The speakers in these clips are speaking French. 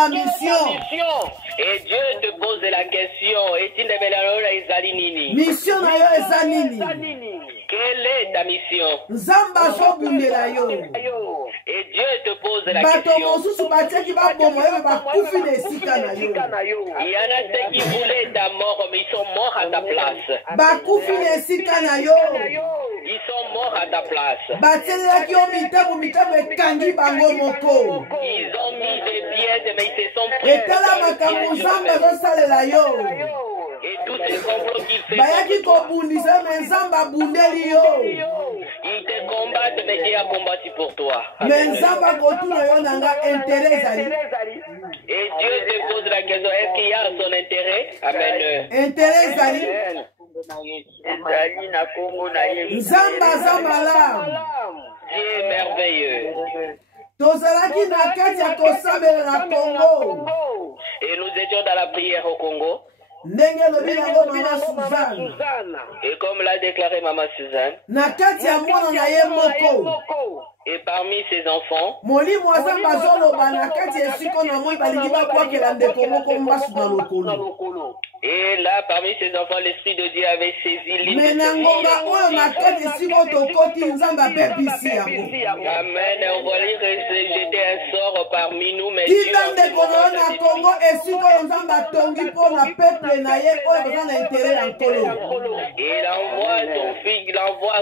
La mission. Et Dieu te pose la question. Mission na yo ezanini. Quelle est ta mission? Nzamba zobundela yo. Et Dieu te pose la Bato question. mosusu batiaki baboma yo bakufi na esika na yo. Il y en a ceux qui voulaient ta mort, mais ils sont morts à ta place. Bakufi na esika na yo. Ils sont morts à ta place. Batelelaki yo mitamo ekangi bango moko. Ils ont mis des pièces, mais ils se sont pris. Etala makambo Nzamba azosalela yo. Et tous ces complots qu'ils font. Bayaki kobundisa me Nzamba abundeli yo. Ils te combattent, mais qui a combattu pour toi? Me Nzamba kotuna yo nanga intérêt ezali. Et Dieu te pose la question, est-ce qu'il y a son intérêt? Amen. Intérêt ezali. Nzamba aza malamu. Dieu est merveilleux. Tozalaki na kati ya kosambela na Congo. Et nous étions dans la prière au Congo. Ndenge lobi nango mama Suzanne. Et comme l'a déclaré maman Suzanne. Na kati ya mwana na ye moko. Et parmi ses enfants. Molimo aza bazoloba na kati ya esiko na moi balingi bakwakela ndeko moko mbasu na lokolo. Et là, parmi ses enfants, l'Esprit de Dieu avait saisi l'île. Amen. On va lui jeter un sort parmi nous. Mais il envoie son fils, il envoie.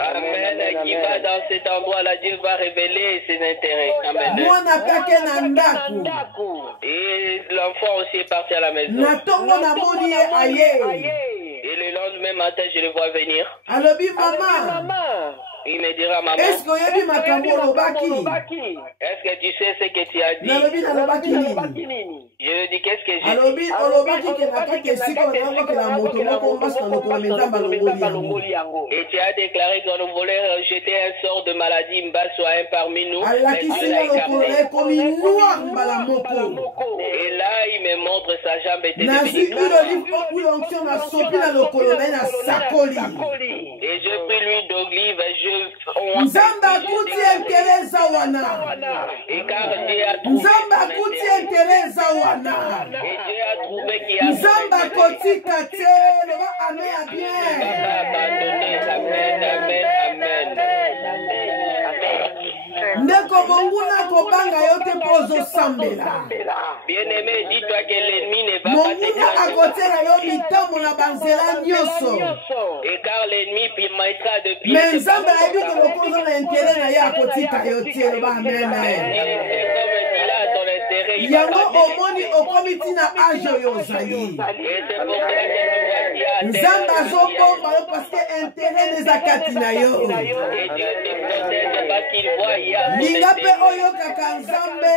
Amen. Qui va dans cet endroit-là, Dieu va révéler ses intérêts. Amen. Et l'enfant aussi est parti à la maison. Et le lendemain matin, je le vois venir. Il me dira, maman, est-ce que tu sais ce que tu as dit? Je lui dis, qu'est-ce que j'ai dit? Et tu as déclaré qu'on voulait jeter un sort de maladie Mbasso à un parmi nous. Et là, il me montre sa jambe était devenue. Et je pris l'huile d'olive et je... Nzamba kuti entereza wana. Nzamba kuti entereza wana. Nzamba kotika te leba amen a bien. Amen, amen, amen. Ndeko monguna kobanga yote pozo sambela. Bien-aimé, dis-toi que l'ennemi ne va pas monguna akotela yo mitambo na banzela nyoso. Et car l'ennemi permettra de pied. Mais Nzamba ayebi ko lokozo na intérêt na ya kotika yo te leba amen. Yango omoni okomi tina ajo yo zali. Nzamba azobomba yo parce que intérêt nezakati na yo. Linga pe oyo kaka Nzambe.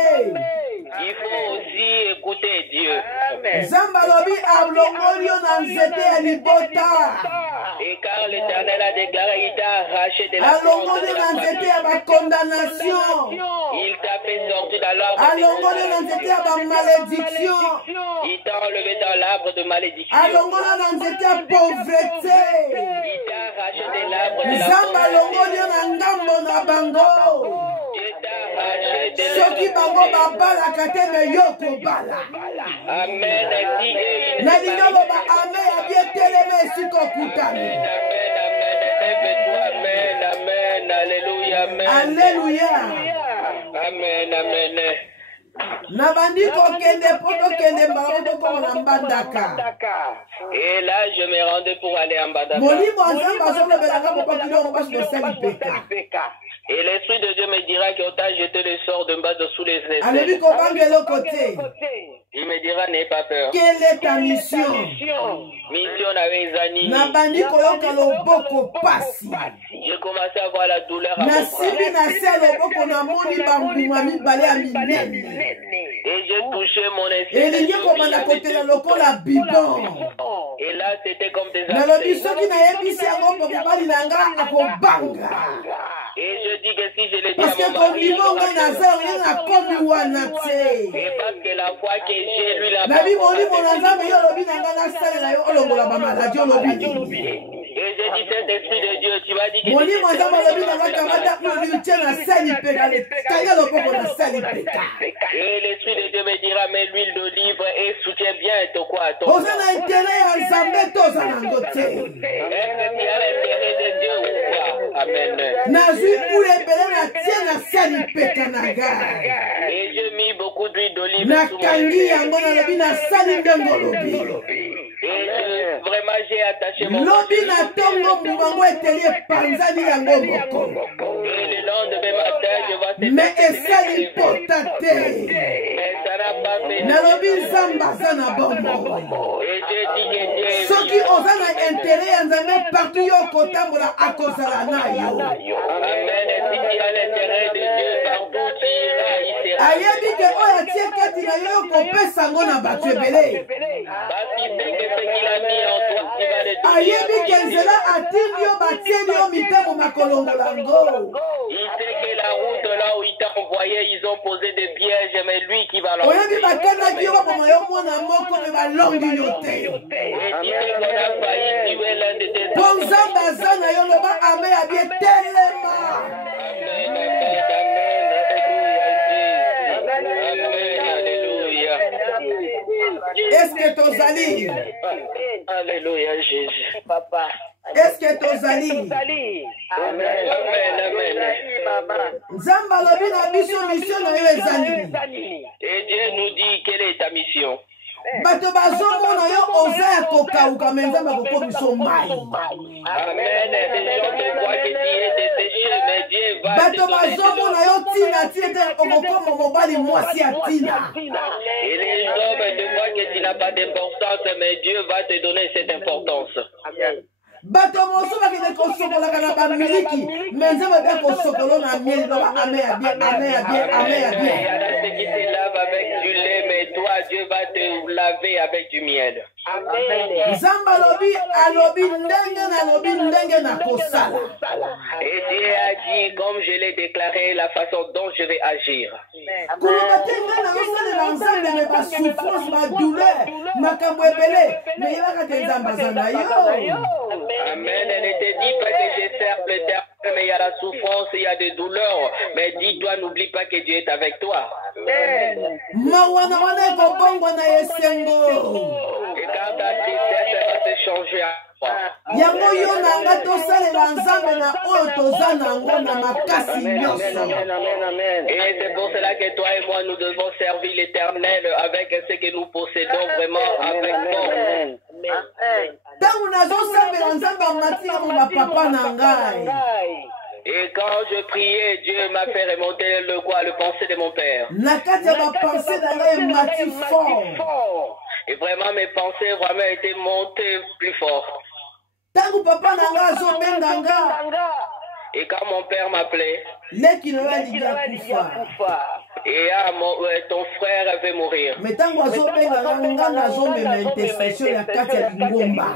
Il faut aussi écouter Dieu. Nzamba lobi ablongoli yo na nzete ya libota. Et car l'Éternel a déclaré, il t'a arraché de la alongoli na nzete ya ba condamnation. Il t'a fait sortir dans l'arbre. Alongoli na nzete ya ba malédiction. Il t'a enlevé dans l'arbre de malédiction. Alongoli na nzete ya pauvreté. Il t'a arraché de l'arbre de la Nzamba alongoli yo na ngambo na bango. Soki bango babalaka te me yo kobala. Amen. Na linyolo ba amen ya bien teleme esiko kutani. Amen, amen, alléluia, amen. Alléluia. Amen, amen. Na bandi kokende poto kende mbalo ko na mbandaka. Et là je me rendais pour aller en Mbandaka. Molimo Nzamba solo belanga papa kilo basu de sali peka. Et l'Esprit de Dieu me dira qu'on t'a jeté le sort de Mbazo sous les ailes. Alebi ko bangelo côté. Il me dira n'aie pas peur. Quelle est ta mission? Mission avec Zani. Na bandi koyoka loboko pasi. J'ai commencé à voir la douleur. Na sibi na se loboko na moni bambuma mibale ya minene. Et j'ai touché mon esprit. Elingi komanda kotela lokola bidon. Et là c'était comme des nalobi soki nayebisi yango mpo mobali na nga akobanga. Et je dis que si je le dis parce que kondimo ngai naza oyo nakomi wana te. Et parce que la foi que j'ai lui la nabi molimo na Nzambe yo lobi na nga nasalela yo olongola bamaladi olobi. Et j'ai dit, Saint-Esprit de Dieu, tu m'as dit que molimo nzambe alobi nanga kamata utie na sali peka kanga loboko na sali peka. Et l'Esprit de Dieu me dira, mets l'huile d'olive et soutiens bien ton quoi. Oza na intérêt ya nzambe toza na ngo te. Est-ce que tu as l'intérêt de Dieu ou quoi? Amen. Nazwi ule ebele na tie na sali peka na ngai. Et j'ai mis beaucoup d'huile d'olive sous mon nakangi yango nalobi na sali ndenge olobi. Et vraiment j'ai attaché mon lobi na ntongo mbubango eteli epanzani yango moko. Et le lendemain matin, je vois cette me esali pota te. Mais ça n'a pas fait. nalobi nzambe aza na bomoi. Et je dis que Dieu soki oza na intérêt ya nzambe partout yo kotambola akozala na yo. Amen. Si tu as l'intérêt de Dieu partout tu iras, il sera. ayebi ke oyo atie kati na yo kopesa ngo na bato ebele. Parce qu'il sait que ce qu'il a mis en toi, tu vas le donner. ayebi ke nzela atindi yo batieli yo mitemo makolongola ngo. Il sait que la route là où il t'a envoyé, ils ont posé des pièges, mais lui qui va l'envoyer. oyebi bakendaki yo baboma yo mwana moko me balongi yo te. Et si tu as failli, tu es l'un de tes po nzambe aza na yo loba ame ya bie telema. Amen, alléluia. Est-ce que tozali? Alléluia, Jésus. Papa. Est-ce que tozali? Amen, amen, amen. nzambe alobi na biso mission na yo ezali. Et Dieu nous dit, quelle est ta mission? bato bazomona yo oza ya kokauka me nzambe akokomiso mai. Amen. Les gens te voient que tu es desséché, mais Dieu va te bato donner. bazomona yo ntina tina te okokoma mobali mwasi ya ntina. Et les hommes te voient que tu n'as pas d'importance, mais Dieu va te donner cette importance. bato mosusu bakende kosokolaka na bamiliki me nzambe be kosokolo na mieli loba ame ya bien ame ya bien ame ya Il y bien. en a ceux qui se lavent avec du lait, mais toi, Dieu va te laver avec du miel. nzambe alobi ndenge nalobi ndenge na kosala. Et Dieu a dit, comme je l'ai déclaré, la façon dont je vais agir. koloba te ngai nayosalela nzambe me basouffrance badouleur makambo ebele me yebaka te nzambe aza na yo. Amen. Ne te dis pas que je sers l'éternel, mais il y a la souffrance, il y a des douleurs. Mais dis-toi, n'oublie pas que Dieu est avec toi. mawana wana ekobongwa na esengo. Et quand ta tristesse va se changer à toi. yango yo na nga tosalela nzambe na oyo toza nango na makasi nyonso. Et c'est pour cela que toi et moi, nous devons servir l'éternel avec ce que nous possédons vraiment avec force. ntango nazosambela nzambe amati yango bapapa na ngai. Et quand je priais, Dieu m'a fait remonter le pensée de mon père. na kati ya bapense na ngai emati fort. Et vraiment, mes pensées vraiment étaient montées plus fort. ntango papa na ngai azobenga nga Et quand mon père m'appelait, leki na yo aligi akufa. et ton frère veut mourir. me ntango azobenga nga nazomema intercession ya kati ya lingomba.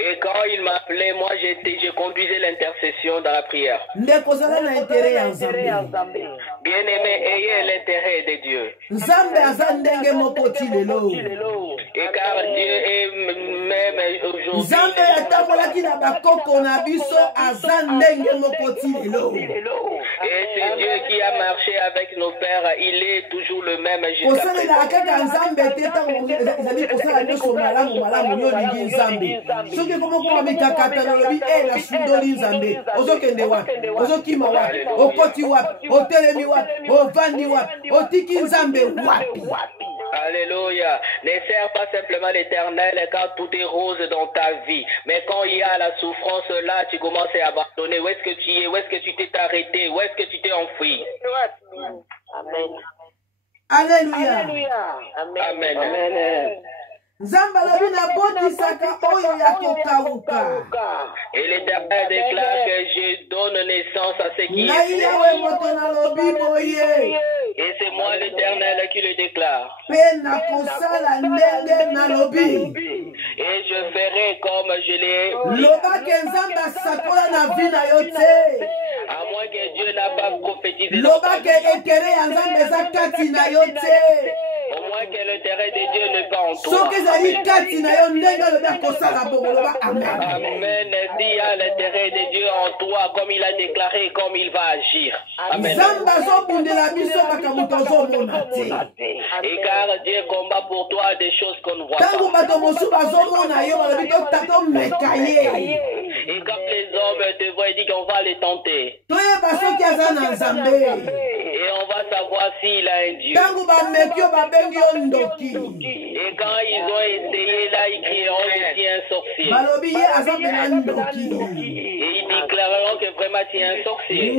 Et quand il m'appelait, moi je conduisais l'intercession dans la prière. ndeko ozala na intere ya nzambe. Bien-aimé, ayez l'intérêt de Dieu. nzambe aza ndenge moko ti lelo. Et car Dieu est même aujourd'hui. nzambe atambolaki na bakoko na biso aza ndenge moko ti lelo. Et c'est Dieu qui a marché avec nos pères. Il est toujours le même jusqu'à kosalela présent. kaka nzambe te ntango ezali kosala nyonso malamu yo olingi nzambe. soki komokoma mikakata nalobi nasundoli nzambe ozokende wapi ozokima wapi okoti wapi otelemi wapi ovandi wapi otiki nzambe wapi. Alléluia. Ne sers pas simplement l'éternel quand tout est rose dans ta vie. Mais quand il y a la souffrance, là, tu commences à abandonner. Où est-ce que tu es? Où est-ce que tu t'es arrêté? Où est-ce que tu t'es enfoui? Amen. Alléluia. Amen. Amen. nzambe alobi nabotisaka oyo ya kokauka. Et l'Éternel déclare que je donne naissance à ce qui ngai est. yawe moto nalobi boye. Et c'est moi l'Éternel qui le déclare. mpe nakosala ndenge nalobi. Et je ferai comme je l'ai. lobake nzambe asakola na vi na yo te. À moins que Dieu n'a pas prophétisé. lobake etere ya nzambe eza kati na yo te. Au moins moins que l'intérêt de Dieu n'est pas en toi. Amen. S'il y a l'intérêt de Dieu en toi, comme il a déclaré, comme il va agir. Amen. Et car Dieu combat pour toi des choses qu'on ne voit pas. Et quand les hommes te voient, ils disent qu'on va les tenter. Et on va savoir s'il a un Dieu. Et quand ils ont essayé, là, ils crieront que tu es un sorcier. Et ils déclareront que vraiment tu es un sorcier.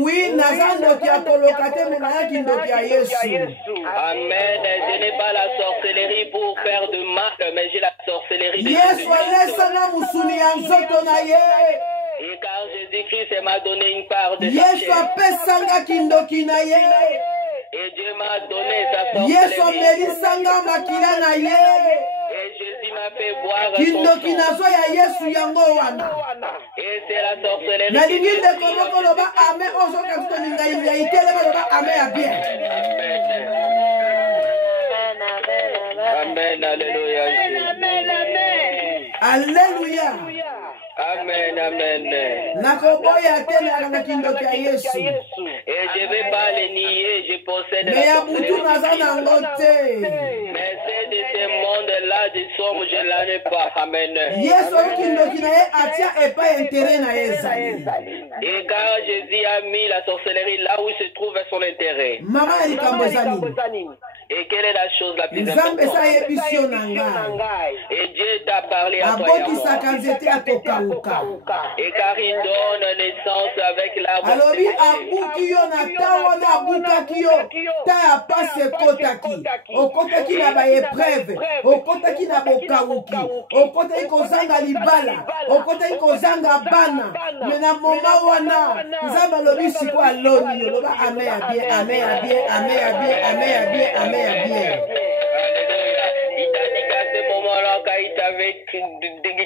Amen. Je n'ai pas la sorcellerie pour faire de mal, mais j'ai la sorcellerie de Jésus. Et car Jésus-Christ m'a donné une part de sa chair. Et Dieu m'a donné sa sorcellerie. Et Jésus m'a fait boire son sang. Et c'est la sorcellerie. Amen. Alléluia. Alléluia. Amen. Et Et je ne vais pas les nier, je possède la sorcellerie. Mais c'est de ce monde-là, de somme, je n'en ai pas. Amen. Et car Jésus a mis la sorcellerie là où se trouve son intérêt. Et quelle est la chose la plus importante? Et Dieu t'a parlé à toi et à moi. Et car il donne naissance avec la Il t'a dit qu'à ce moment-là, quand il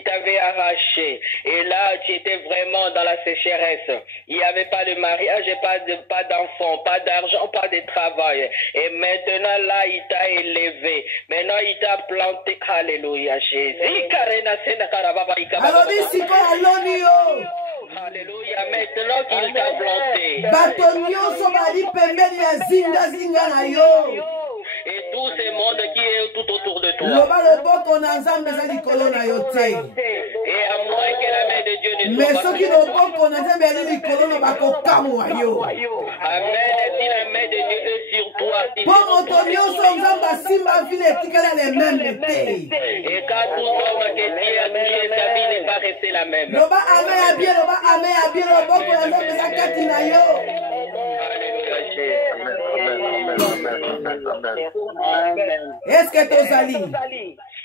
t'avait arraché, et là, tu étais vraiment dans la sécheresse. Il n'y avait pas de mariage, pas d'enfants, pas d'argent, pas de travail. Et maintenant, là, il t'a élevé. Maintenant, il t'a planté. Alléluia, Jésus. Alléluia, maintenant qu'il t'a planté. Et tout ce monde qui est tout autour de toi. Et à moins que la main de Dieu ne soit pas. Amen. Si la main de Dieu est sur toi, et quand tout homme que Dieu a touché, sa vie n'est pas restée la même. Est-ce que tu as dit?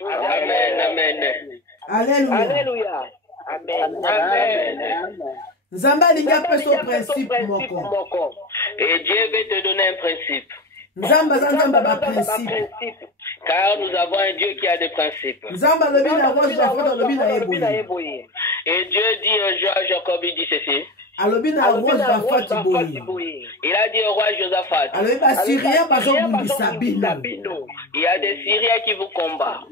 Amen, amen. Alléluia. Amen. Zambali n'a pas son principe. Et Dieu veut te donner un principe. Car nous avons un Dieu qui a des principes. Et Dieu dit au roi Jacob, il dit ceci. Il a dit au roi Josaphat, il y a des Syriens qui vous combattent.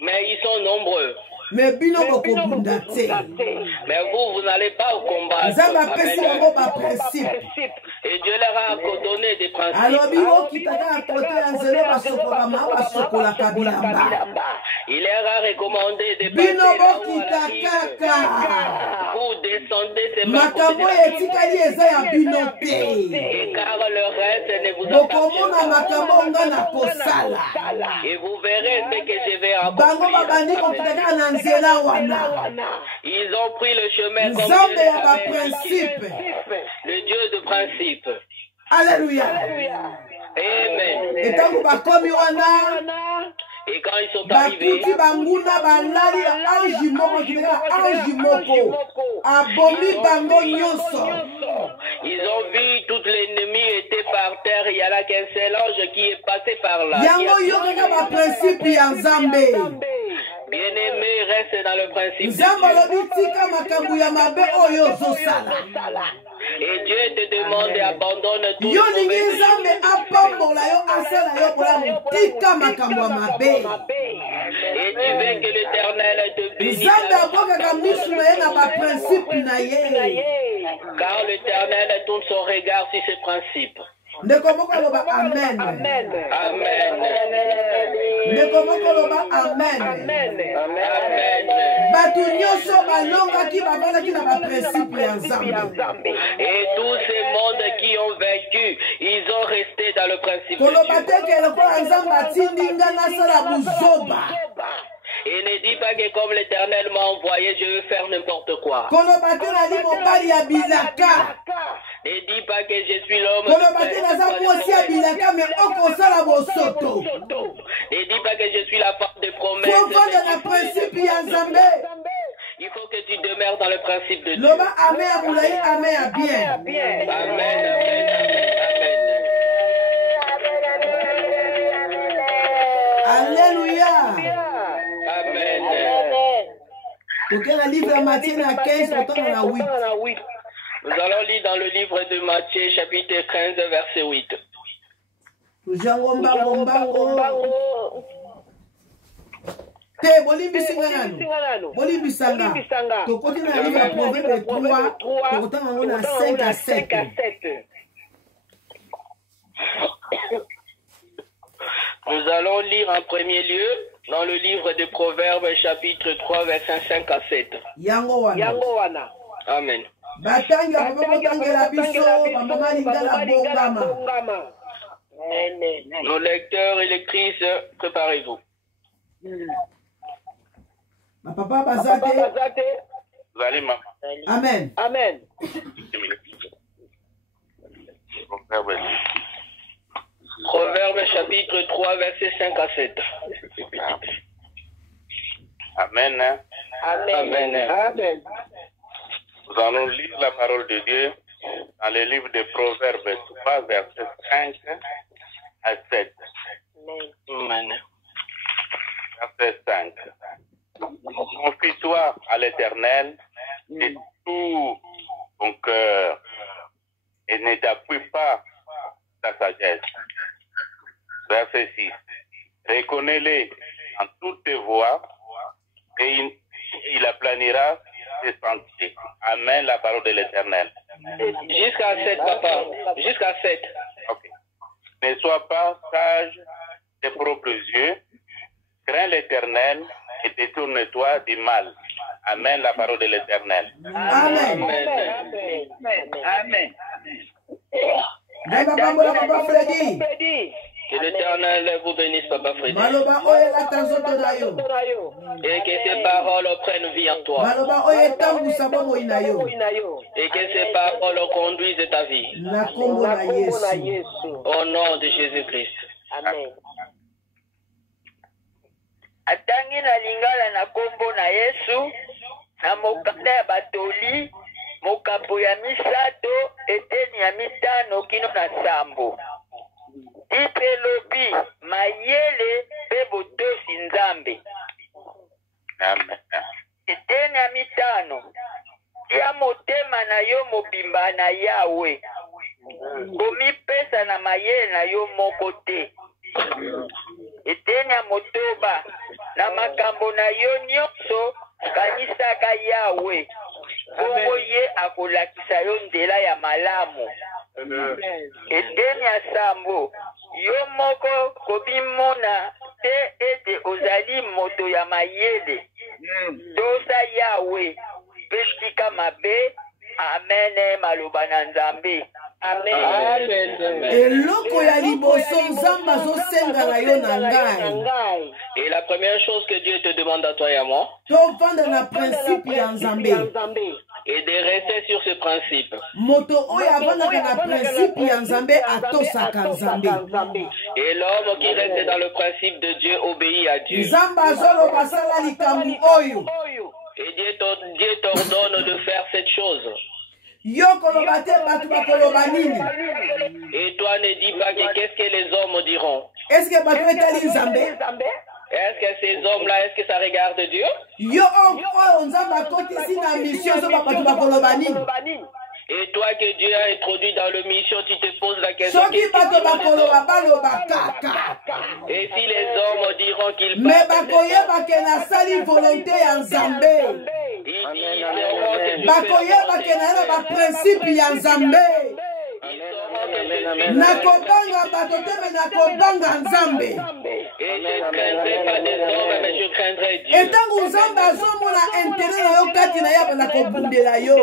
Mais ils sont nombreux. Mais vous n'allez pas au combat. Et Dieu leur a donné des principes. Il leur a recommandé de passer vous descendez ces mains. Et car le reste ne vous appartient pas. Et vous verrez ce que je vais accomplir. Ils ont pris le chemin comme le Dieu de principe. Alléluia. Amen. Et quand ils sont arrivés, ils ont vu tout l'ennemi était par terre. Il y a là qu'un seul ange qui est passé par là. Bien-aimé, reste dans le principe. Et Dieu te demande et abandonne tout. Yo lingi nzambe apambola yo asala yo bolamu tika makambo mabe. Et tu veux que l'Éternel te bénisse. Nzambe abokaka misu na ye na ba principe na ye. Car l'Éternel tourne son regard sur ses principes. Ndeko moko loba amen. Amen. Ndeko moko loba amen. Amen. Batu nyonso balongaki bavandaki na ba principe ya Nzambe. Et tous ces mondes qui ont vaincu, ils ont resté dans le principe de Koloba Dieu. teke lokola Nzambe atindi nga nasala buzoba. Et ne dis pas que comme l'Éternel m'a envoyé, je veux faire n'importe quoi. Koloba te nali mobali ya bilaka. Ne dis pas que je suis l'homme. Koloba te naza mwasi ya bilaka me okosala bosoto. Ne dis pas que je suis la femme de promesse. Fofanda na principe ya Nzambe. Il faut que tu demeures dans le principe de Dieu. Loba amen ya bulayi, amen ya bien. Amen. Alléluia. Amen. Ok, le livre de Matthieu na 15, autant na 8. Nous allons lire dans le livre de Matthieu, chapitre 15, verset 8. Tujango mbango. Te bolimbisanga nano. Bolimbisanga. Tokoti na livre de Proverbe 3, tokotanga ngo na 5 à 7. Nous allons lire en premier lieu dans le livre de Proverbes, chapitre 3, verset 5 à 7. Yango wana. Amen. Batangi ya papa botangela biso, bamama lingala bongama. Nos lecteurs et lectrices, préparez-vous. Ma papa bazate. Amen. Proverbes chapitre 3, verset 5 à 7. Amen. Nous allons lire la parole de Dieu dans le livre de Proverbes 3, verset 5 à 7. Amen. Verset 5. Confie-toi à l'Éternel de tout ton cœur et ne t'appuie pas ta sagesse. Verset 6. Reconnais-les en toutes tes voies et il aplanira tes sentiers. Amen, la parole de l'Éternel. Jusqu'à 7, papa. Jusqu'à 7. Ok. Ne sois pas sage de tes propres yeux. Crains l'Éternel et détourne-toi du mal. Amen, la parole de l'Éternel. Amen. Papa Freddy. Que l'Éternel vous bénisse, papa Freddy. Maloba oye la tanzoto na yo. Et que ces paroles prennent vie en toi. Maloba oye tangu sabomo ina yo. Et que ces paroles conduisent ta vie. Na kombo na Yesu. Au nom de Jésus-Christ. Amen. Atangi na lingala na kombo na Yesu na mokanda ya batoli mokapo ya misato eteni ya mitano kino na sambo. Ipe lobi mayele pe botosi nzambe. Amen. Eteni ya mitano ya motema na yo mobimba na Yawe. Komipesa na mayele na yo moko te. Eteni ya motoba na makambo na yo nyonso kanisaka Yawe. Bongo ye akolakisa yo nzela ya malamu. Eteni ya sambo yo moko kobimona te ete ozali moto ya mayele. Tosa Yawe pesika mabe. Amen, maloba na Nzambe. Amen. Eloko ya liboso Nzamba zosenga na yo na ngai. Et la première chose que Dieu te demande à toi et à moi, Tovanda na principe ya Nzambe. est de rester sur ce principe. Moto oyo avandaka na principe ya Nzambe atosaka Nzambe. Et l'homme qui reste dans le principe de Dieu obéit à Dieu. Nzamba azoloba sala likambo oyo. Et Dieu t'ordonne de faire cette chose. Yo koloba te batu bakoloba nini? Et toi ne dis pas que qu'est-ce que les hommes diront. Est-ce que batu etali Nzambe? Est-ce que ces hommes-là, est-ce que ça regarde Dieu? Yo oyo Nzamba akotisi na mission zo batu bakoloba nini? Et toi que Dieu a introduit dans le mission, tu te poses la question. Soki bato bakoloba baloba kaka. Et si les hommes diront qu'ils mais bakoyeba ke nasali volonté ya Nzambe. Bakoyeba ke na ba principe ya Nzambe. Nakobanga bato te me nakobanga Nzambe. Et je ne craindrai pas des hommes, mais je craindrai Dieu. Et tant que Nzambe azomona intérêt na yo kati na ya nakobundela yo.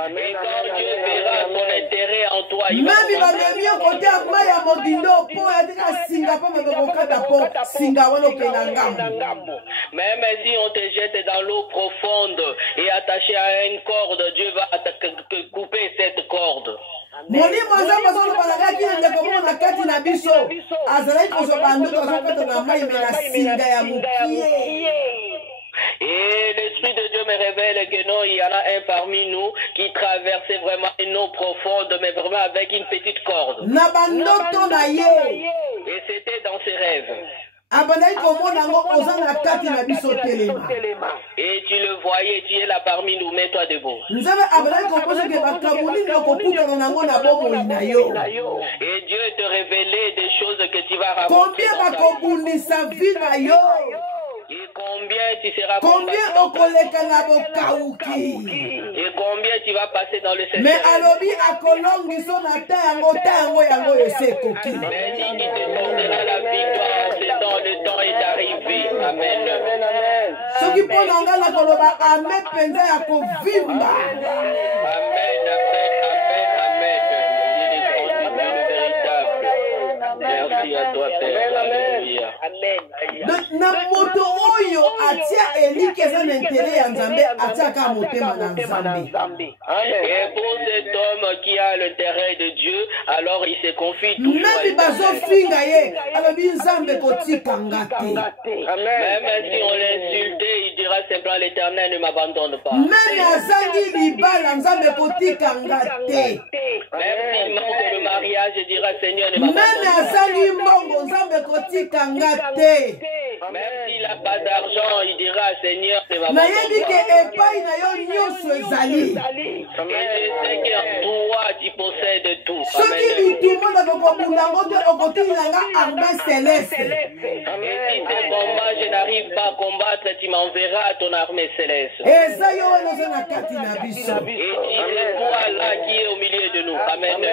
Et quand Dieu verra son intérêt en toi, il va même bamemi yo kote ya mai ya modindo po ya tika singa po me kokata po singa wana okenda ngambo. Même si on te jette dans l'eau profonde et attaché à une corde, Dieu va couper cette corde. Molimo Nzambe azolobala kina ndeko mona kati na biso azalaki kozoba ndoto azokata na mai me na singa ya mokie. Et l'Esprit de Dieu me révèle que non, il y en a un parmi nous qui traversait vraiment une eau profonde, mais vraiment avec une petite corde. Et c'était dans ses rêves. Et tu le voyais, tu es là parmi nous, mets-toi debout. Et Dieu te révélait des choses que tu vas raconter. Et combien tu seras combien et combien tu vas passer dans le séjour. Mais alobi akolongi so na tango yango esekoki. Mais si tu te donneras la victoire en ce temps, le temps est arrivé. Amen. Soki pona ngala koloba amen penza ya kovimba. Amen, amen, amen, amen. Merci à toi, Père. Alléluia. Amen. Na moto oyo atia elikeza na intérêt ya Nzambe atia ka motema na Nzambe. Et pour cet homme qui a l'intérêt de Dieu, alors il se confie tout. Même bazo finga ye, alobi Nzambe kotika ngate. Même si on l'insultait, il dira simplement l'Éternel ne m'abandonne pas. Même azangi libala Nzambe kotika ngate. Même s'il manque le mariage, il dira Seigneur ne m'abandonne pas. Même azangi mbongo Nzambe kotika ngate. Même s'il n'a pas d'argent, il dira Seigneur ne m'abandonne pas. Et je sais qu'en toi tu possèdes tout. Amen. Et si tes combats je n'arrive pas à combattre, tu m'enverras ton armée céleste. Et tu es toi là qui est au milieu de nous. Amen.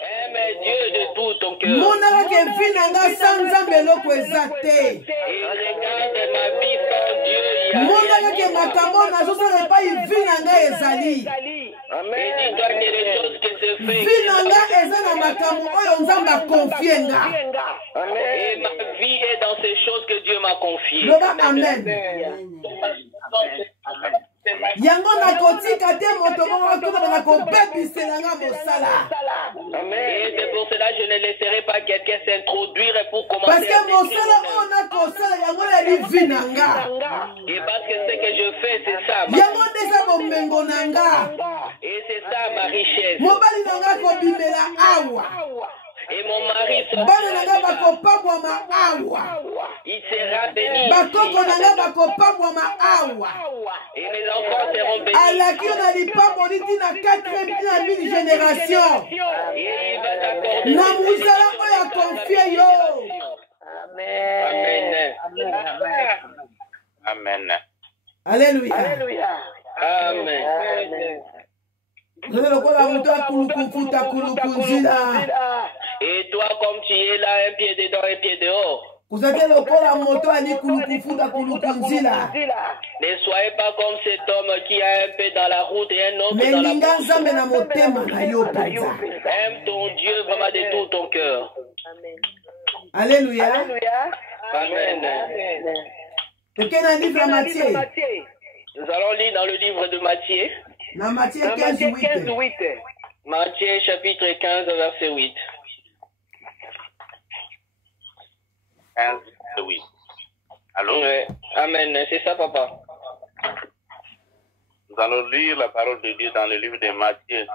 Aime Dieu de tout ton cœur. Et regarde ma vie sans Dieu. Et dis-toi que les choses que se fait. Et ma vie est dans ces choses que Dieu m'a confiées. Amen. Yango na kotika te moto moko na ko bebiselanga mosala. Et c'est pour cela je ne laisserai pas quelqu'un s'introduire pour commencer. Parce que mosala on a kosala yango la livinanga. Et parce que ce que je fais c'est ça. Yango ndesa bomengo nanga. Et c'est ça ma richesse. Mobali nanga ko bimela awa. Et mon mari il sera béni. Et mes enfants seront bénis. Et il va t'accorder. Amen. Amen. Alléluia. Amen. Et toi, comme tu es là, un pied dedans, un pied dehors. Ne soyez pas comme cet homme qui a un pied dans la route et un autre dans la route. Aime ton Dieu vraiment de tout ton cœur. Alléluia. Amen. Nous allons lire dans le livre de Matthieu. Matthieu 15, 8. Matthieu chapitre 15, verset 8. 15, 8. Allô? Ouais. Amen. C'est ça, papa. Nous allons lire la parole de Dieu dans le livre de Matthieu,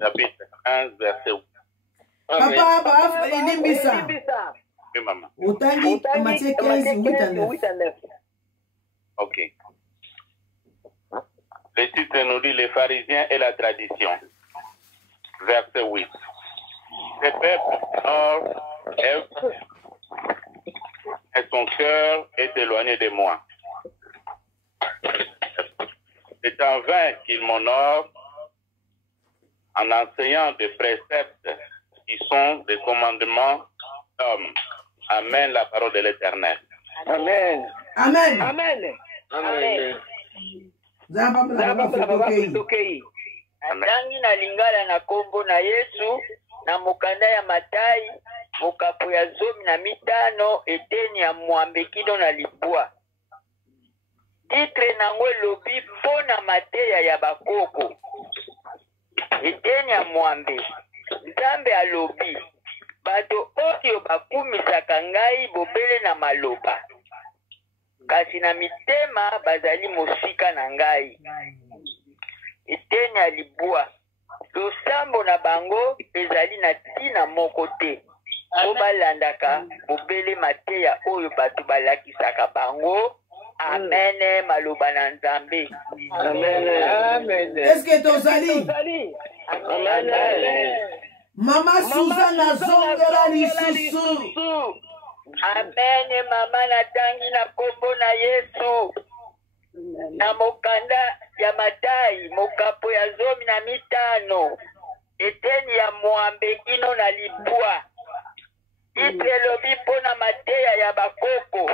chapitre 15, verset 8. Amen. Papa, il est ça. Oui, maman. Matthieu 15, 8 à 9. Ok. Le titre nous dit les pharisiens et la tradition. Verset 8. Ce peuple et son cœur est éloigné de moi. C'est en vain qu'il m'honore en enseignant des préceptes qui sont des commandements d'hommes. Amen, la parole de l'Éternel. Amen. Amen. Amen. Amen. Atangi na lingala na kombo na Yesu na mokanda ya Matai mokapo ya 15 eteni ya mwambe kino na libwa. Titre nango lobi pona mateya ya bakoko. Eteni ya mwambe. Nzambe alobi. Bato oyo bakumisaka ngai bobele na maloba. Kasi na mitema bazali mosika na ngai. Eteni ya libwa. Losambo na bango ezali na tina moko te. Po balandaka bobele mateya oyo bato balakisaka bango. Amen, maloba na Nzambe. Amen. Amen. Est-ce que tozali? Amen. Mama Suzana zongela lisusu. Amen, mama natangi na kombo na Yesu. Na mokanda ya Matai mokapo ya 15 eteni ya mwambe kino na libwa. Itre lobi pona mateya ya bakoko.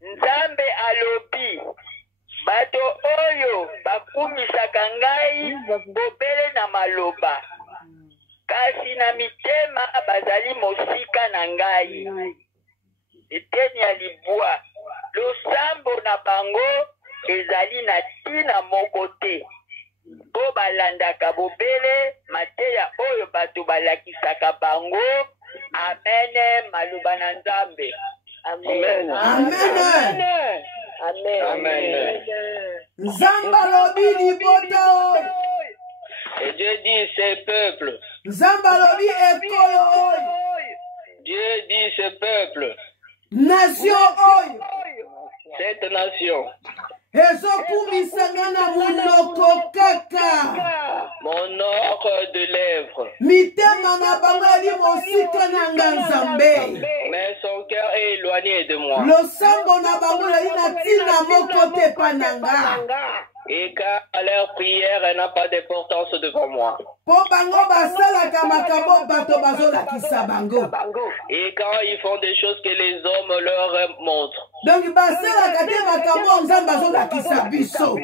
Nzambe alobi bato oyo bakumisaka ngai bobele na maloba. Kasi na mitema bazali mosika na ngai. Eteni ya libwa. Losambo na bango ezali na tina moko te. Po balandaka bobele mateya oyo bato balakisaka bango. Amen, maloba na Nzambe. Amen. Amen. Amen. Amen. Nzamba lobi libota. Et Dieu dit ce peuple. Nzamba lobi ekolo. Dieu dit ce peuple. Nation oyo. Cette nation. Ezokumisanga na munoko kaka. Mon or de lèvres. Mitema na bango ali mosika na Nzambe. Mais son cœur est éloigné de moi. Losambo na bango ali na tina moko te pananga. Et car leur prière n'a pas d'importance devant moi. Po bango basalaka makambo bato bazolakisa bango. Et quand ils font des choses que les hommes leur montrent. Donc basalaka te makambo Nzambe bazolakisa biso.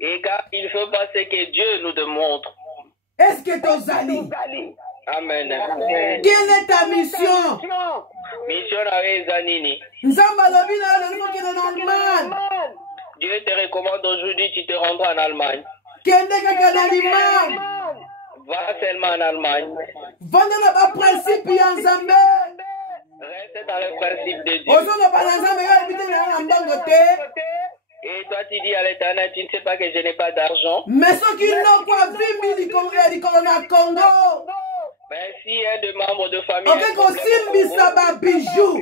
Et car il faut pas ce que Dieu nous démontre. Est-ce que tozali? Amen. Quelle est ta mission? Mission avec Zanini. Nzambe alobi na lelo kende na Allemagne. Dieu te recommande aujourd'hui, tu te rendras en Allemagne. Kende kaka na Allemagne. Va seulement en Allemagne. Vanda na ba principe ya Nzambe. Reste dans le principe de Dieu. Ozono ba na Nzambe ya bite na mbango te. Et toi tu dis à l'Éternel, tu ne sais pas que je n'ai pas d'argent. Mais soki no kwa vimbi likolo na Congo. Mais si un de membres de famille Ok kosimbisa ba bijoux.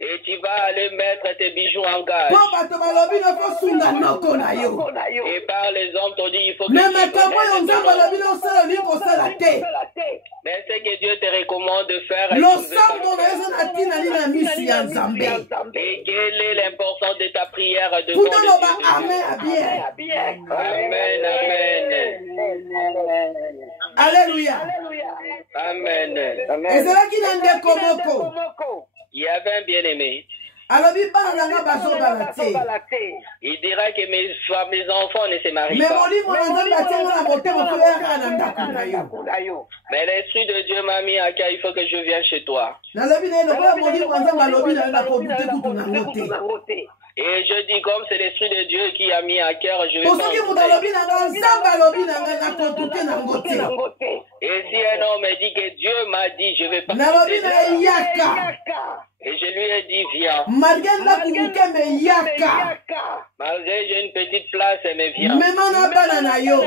et tu vas aller mettre tes bijoux en gage. Po bato balobi na fo sunga noko na yo. Et par les hommes t'ont dit il faut que Mais tu makambo yo Nzambe alobi na osala ni kosala te. mais ce que Dieu te recommande de faire. Losambo na yo na tina ni na misi ya Nzambe. Et quelle est l'importance de ta prière de Puta loba amen a bien. Amen, amen. Alléluia. Amen. Ezalaki na ndeko moko. Il y avait un bien-aimé. Alobi bana nanga bazobala te. Il dira que mes enfants ne se marient Mais pas. molimo na Nzambe atianga na motema po yaka na ndako na yo. Mais l'Esprit de Dieu m'a mis à cœur, il faut que je vienne chez toi. Nalobi na lokola molimo na Nzambe alobi na yo na kobute kutu nango te. Et je dis, comme c'est l'Esprit de Dieu qui a mis à cœur, je vais Soki moto alobi na nga Nzambe alobi na nga na kobute nango te. Et si un homme me dit que Dieu m'a dit, je vais pas. Nalobi na yaka. Et je lui ai dit, viens. Malgré ndako moke me yaka. Malgré j'ai une petite place, mais viens. Mema na bana na yo.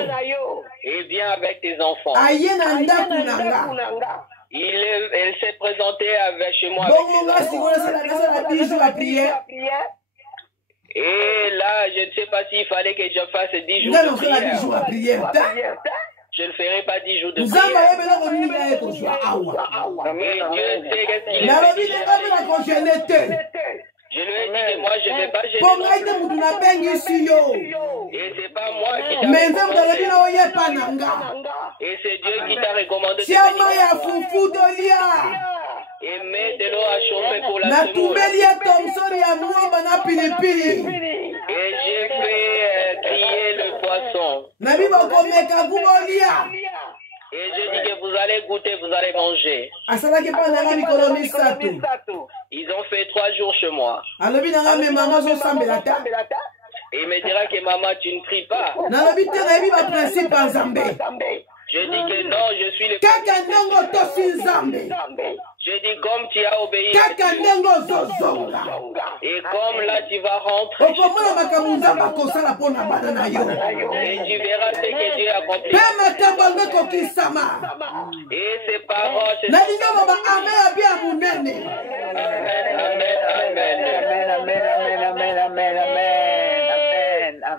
Et viens avec tes enfants. Aye na ndako na nga. Elle s'est présentée avec chez moi. Bongo nga sikola sala na sala bijou à prière. Et là, je ne sais pas s'il fallait que je fasse 10 jours Nga de nosala 10 jours prière. à prière. Je ne ferai pas 10 jours de Nzamba prière. yebela ko nini ya ko jwa awa. Et Dieu sait qu'est-ce qu'il Na est. lobi ne ka na ko jeunete. Je lui ai dit que moi, je ne vais pas gêner. Po ngai te mutu na bengi si yo. Et c'est pas moi qui t'a Mais nzamba lobi recommandé. na oye pananga. Et c'est Dieu qui t'a recommandé de Siama venir. ya fufu dolia. Et mets de l'eau à chauffer pour la Na semoule. tumbeli ya Thomson ya mwamba na pilipili. Et j'ai fait griller le poisson. Na biba komeka kubolia. Et je dis que vous allez goûter, vous allez manger. Asalaki pa na mikolo misato. Ils ont fait 3 jours chez moi. Alobi na me mama zo sambela ta. Et il me dira que maman, tu ne pries pas. Na lobi te na biba principe en Zambé. Je dis que non, je suis le Kaka ndongo tosi Nzambe. Je dis comme tu as obéi. Kaka ndongo zozonga. Et comme là tu vas rentrer. Okomona makambo Nzambe akosala mpona bana na yo. Et tu verras ce que Dieu a accompli. Mpe makambo ngo ekokisama. Et ses paroles, c'est Nalingi oloba ame ya bia monene.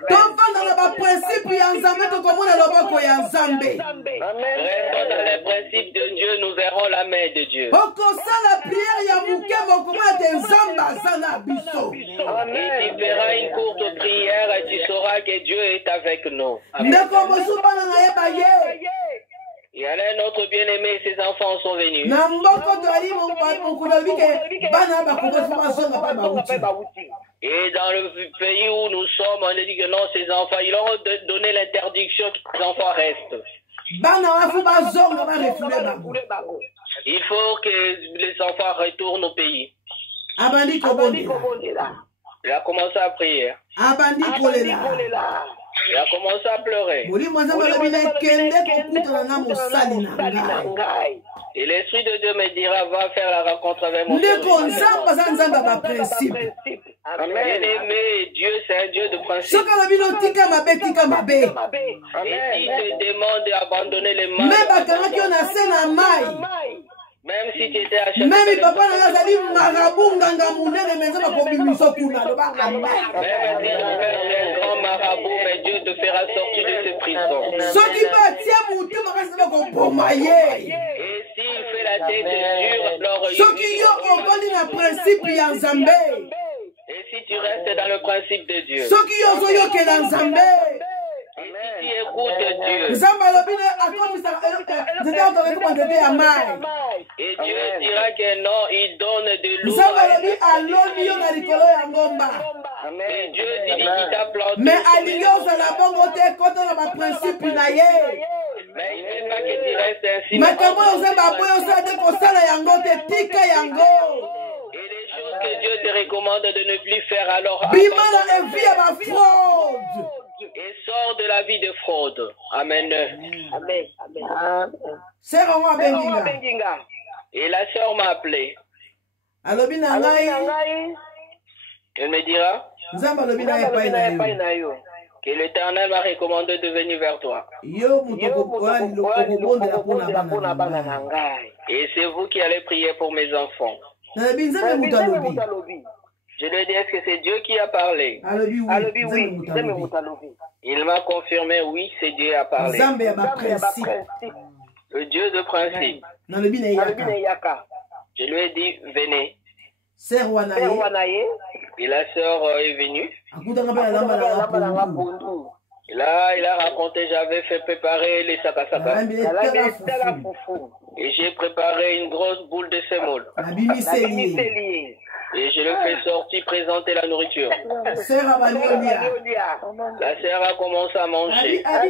Tovanda na baprincipe ya Nzambe tokomona loboko ya Nzambe. Restons dans les principes de Dieu, nous verrons la main de Dieu. Okosala priere ya moke bokomona te Nzambe aza na biso. Et tu feras une courte prière et tu sauras que Dieu est avec nous. Ndeko mosusu bana na ye baye. Il y en a un autre bien-aimé, ses enfants sont venus. Na mboko toali mokolo alobi ke bana bakokoti bazonga mpe bauti. Et dans le pays où nous sommes, on a dit que non, ces enfants, ils leur ont donné l'interdiction que les enfants restent. Bana wafu bazonga barefule bango. Il faut que les enfants retournent au pays. Abandi kobondela. Il a commencé à prier. Abandi kolela. Il a commencé à pleurer. Molimo Nzambe alobi na ekende kokutana na mosali na ngai. Et l'Esprit de Dieu me dira, va faire la rencontre avec mon Ndeko Nzambe aza Nzambe ya baprincipe. Bien-aimé, Dieu c'est un Dieu de principe. Soki alobi notika mabe tika mabe. Et s'il te demande d'abandonner les mains, Me bakangaki yo na se na mai. même si tu étais à chaque Memi papa na nga azali marabu nganga munene me Nzambe akobimiso kuna aloba amen. même si tu es un grand marabout, mais Dieu te fera sortir de cette prison. Soki batia mutu makasi Nzambe akoboma ye. Et s'il fait la tête dure, alors Soki yo obandi na principe ya Nzambe. et si tu restes dans le principe de Dieu, Soki yo ozoyokela Nzambe. et si tu écoutes Dieu, Nzambe alobi akomisaka nzete okoki kobandete ya mai. et Dieu dira que non, il donne de l'eau. Nzambe alobi aloni yo na likolo ya ngomba. Et Dieu dit qu'il t'a planté. Me alingi ozala bongo te kota na baprincipe na ye. Mais il ne veut pas que tu restes ainsi. Makambo oyo Nzambe aboyi osala te kosala yango te tika yango. Et les choses que Dieu te recommande de ne plus faire, alors Bima na evi ya bafraude. et sors de la vie de fraude. Amen. Sera ngo abengi nga. Et la sœur m'a appelé. Alobi na ngai. Elle me dira Nzambe alobi na epai na yo. que l'Éternel m'a recommandé de venir vers toi. Yo mutu okobondela mpona bana na ngai. Et c'est vous qui allez prier pour mes enfants. Nalobi Nzambe mutu alobi. Je lui ai dit, est-ce que c'est Dieu qui a parlé? Alobi oui. Nzambe mutu alobi. Il m'a confirmé, oui, c'est Dieu qui a parlé. Nzambe ya baprincipe. Le Dieu de principe. Nalobi na yaka. Je lui ai dit, venez. Sœur wana ye. Et la sœur est venue. Akutanga mpe na lamba na pondu. Et là, il a raconté, j'avais fait préparer les sakasaka. Et j'ai préparé une grosse boule de semoule. Et je le fais sortir, présenter la nourriture. La sœur a commencé à manger. Et là,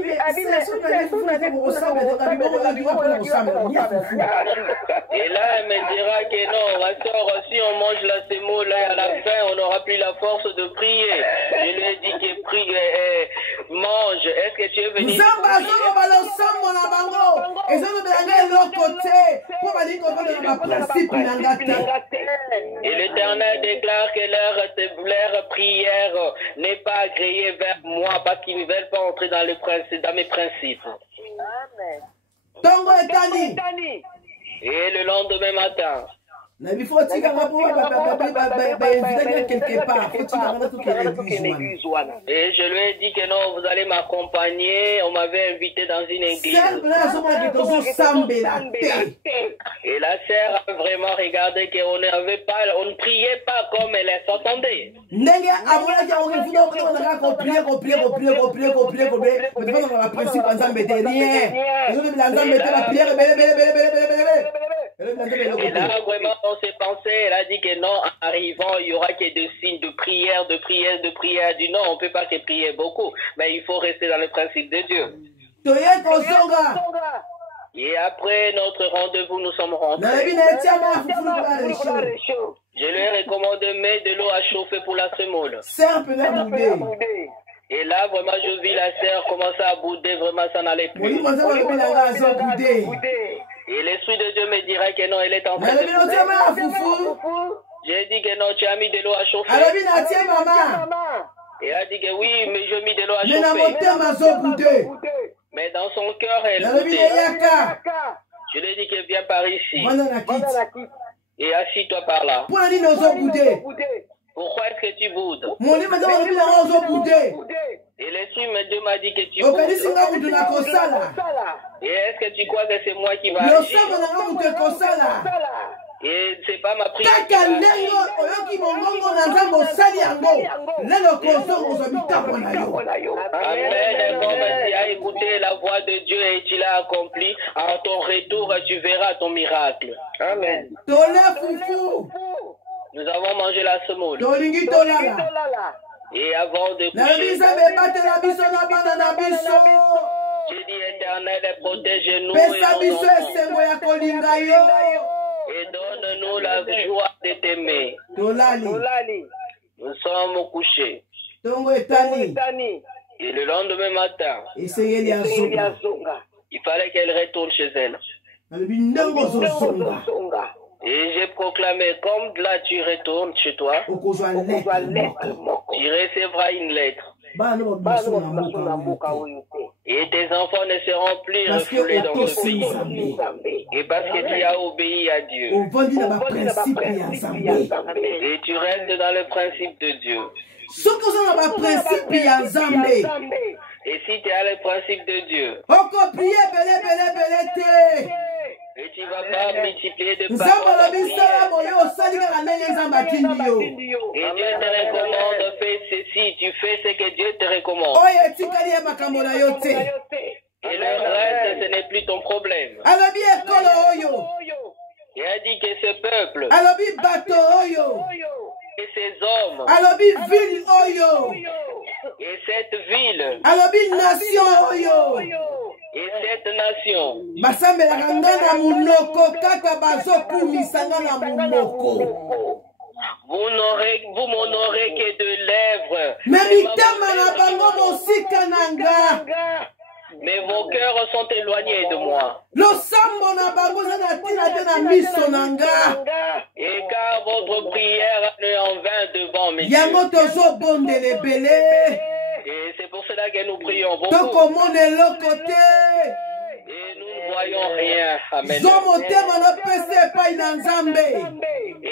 elle me dira que non, ma sœur, si on mange la semoule, là, à la fin, on n'aura plus la force de prier. Je lui ai dit que prie, mange. Est-ce que tu es venu? Et l'Éternel déclare que leur prière n'est pas agréée vers moi parce qu'ils ne veulent pas entrer dans mes principes. Amen. Et le lendemain matin, Na il faut tika ngapo inviter quelque part. Faut tika ngana tout l'église. Et je lui ai dit que non, vous allez m'accompagner. On m'avait invité dans une église. Et la sœur a vraiment regardé qu'on ne priait pas comme elle s'entendait. Et là, vraiment, on s'est pensé, elle a dit que non, en arrivant, il y aura que des signes de prière, de prière, de prière. Elle dit non, on ne peut pas que prier beaucoup, mais il faut rester dans le principe de Dieu. Et après notre rendez-vous, nous sommes rentrés. Je lui ai recommandé de mettre de l'eau à chauffer pour la semoule. Et là, vraiment, je vis la sœur commencer à bouder, vraiment, ça n'allait plus. Et l'Esprit de Dieu me dirait que non, elle est en train de bouder. J'ai dit que non, tu as mis de l'eau à chauffer. Et elle a dit que oui, mais je mis de l'eau à chauffer. Mais dans son cœur, elle boudait. Je lui ai dit que viens par ici. Et assis-toi par là. Pourquoi est-ce que tu boudes? Et l'Esprit de Dieu m'a dit que tu boudes. Et est-ce que tu crois que c'est moi qui va agir? Et c'est pas ma prière. Amen. Comme tu as écouté la voix de Dieu et tu l'as accompli, à ton retour, tu verras ton miracle. Amen. Nous avons mangé la semoule. Et avant de coucher, j'ai dit, Éternel, protège-nous et donne-nous la joie de t'aimer. Nous sommes couchés. Et le lendemain matin, il fallait qu'elle retourne chez elle. Et j'ai proclamé, comme là tu retournes chez toi, tu recevras une lettre. Et tes enfants ne seront plus refoulés dans ce pays. Et parce que tu as obéi à Dieu. Et tu restes dans le principe de Dieu. Et si tu as le principe de Dieu, et tu ne vas pas multiplier de paroles. Et Dieu te recommande, fais ceci, tu fais ce que Dieu te recommande. Et le reste, ce n'est plus ton problème. Il a dit que ce peuple et ces hommes et cette ville et cette nation vous m'honorez que de lèvres, mais vos cœurs sont éloignés de moi. Et car votre prière est en vain devant mes yeux. Et c'est pour cela que nous prions beaucoup. Et nous ne voyons rien. Amen. Et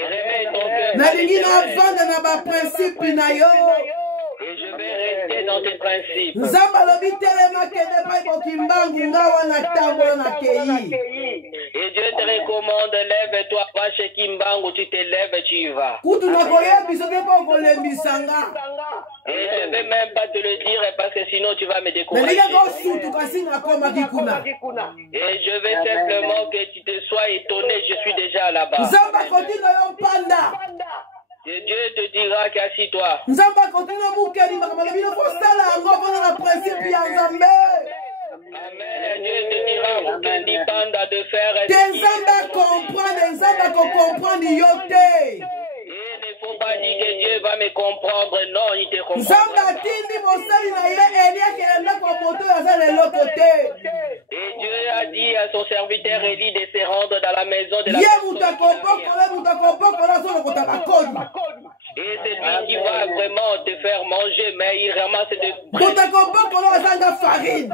remets ton cœur. Et je vais rester dans tes principes. Et Dieu te recommande, lève-toi, va chez Kimbangu, tu te lèves, tu y vas. Et je ne vais même pas te le dire parce que sinon tu vas me décourager. Et je veux simplement que tu te sois étonné, je suis déjà là-bas. Et Dieu te dira qu'assis-toi. Amen. Dieu te dira qu'il dépend de faire. Il ne faut pas dire que Dieu va me comprendre. Non, il te comprend. Et Dieu a dit à son serviteur Élie de se rendre dans la maison de la et c'est lui qui va vraiment te faire manger, mais il ramasse des... loboko na azanga farine.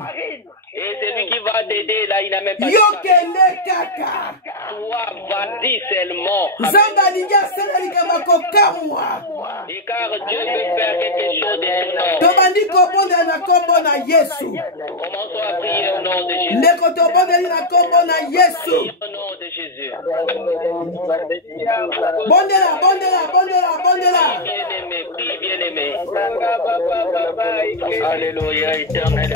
Et celui qui va t'aider là, il n'a même pas de Yokele kaka. toi, vas-y seulement. Zamba linga senalika makokamwa. Et car Dieu veut faire quelque chose de son nom. Tobandi kobonde na kombo na Yesu. Commençons à prier au nom de Jésus. Ndeko tobonde na kombo na Yesu. Au nom de Jésus. Bondela, bondela, bondela, bondela. Bien-aimé, prie bien-aimé. Alléluia, éternel.